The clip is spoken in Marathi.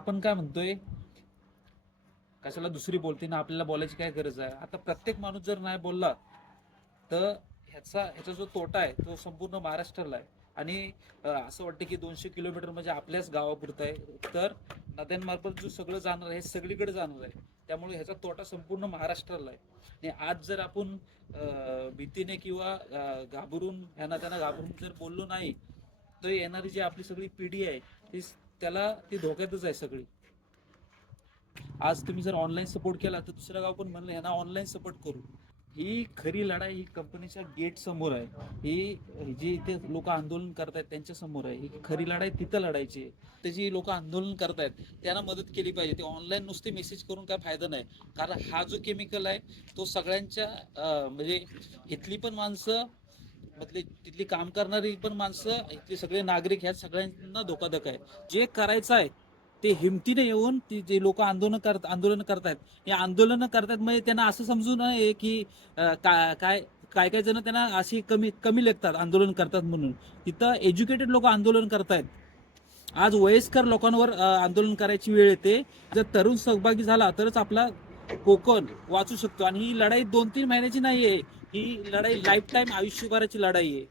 आपण काय म्हणतोय, कशाला दुसरी बोलते ना, आपल्याला बोलायची काय गरज आहे. आता प्रत्येक माणूस जर नाही बोलला तर ह्याचा जो तोटा आहे तो संपूर्ण महाराष्ट्राला आहे. आणि असं वाटतं की 200 किलोमीटर म्हणजे आपल्याच गावापुरतं आहे, तर नद्यांमार्फत जो सगळं जाणार आहे हे सगळीकडे जाणार आहे. त्यामुळे ह्याचा तोटा संपूर्ण महाराष्ट्राला आहे. आणि आज जर आपण भीतीने किंवा घाबरून ह्यांना त्यांना घाबरून जर बोललो नाही, तर येणारी जी आपली सगळी पिढी आहे ती धोक्यातच आहे सगळी. आज तुम्ही जर ऑनलाईन सपोर्ट केला तर दुसरं गाव पण म्हणलं ह्यांना ऑनलाईन सपोर्ट करू. ही खरी लढाई ही कंपनीच्या गेट समोर आहे. ही जी इथे लोक आंदोलन करतायत त्यांच्या समोर आहे. ही खरी लढाई तिथं लढायची आहे. ते जी लोक आंदोलन करतायत त्यांना मदत केली पाहिजे. ते ऑनलाईन नुसते मेसेज करून काय फायदा नाही. कारण हा जो केमिकल आहे तो सगळ्यांच्या म्हणजे इथली पण माणसं, मधली तिथली काम करणारी पण माणसं, इथले सगळे नागरिक ह्या सगळ्यांना धोकाधक आहे. जे करायचं आहे ते हिमतीने येऊन ती जे लोक आंदोलन करतायत, हे आंदोलन करतायत म्हणजे त्यांना असं समजू नये की काय काय काय काय जण त्यांना अशी कमी कमी लेखतात आंदोलन करतात म्हणून. तिथं एज्युकेटेड लोक आंदोलन करतायत. आज वयस्कर लोकांवर आंदोलन करायची वेळ येते. जर तरुण सहभागी झाला तरच आपला कोकण वाचू शकतो. आणि ही लढाई 2-3 महिन्याची नाहीये, ही लढाई लाईफ टाईम आयुष्यभराची लढाई आहे.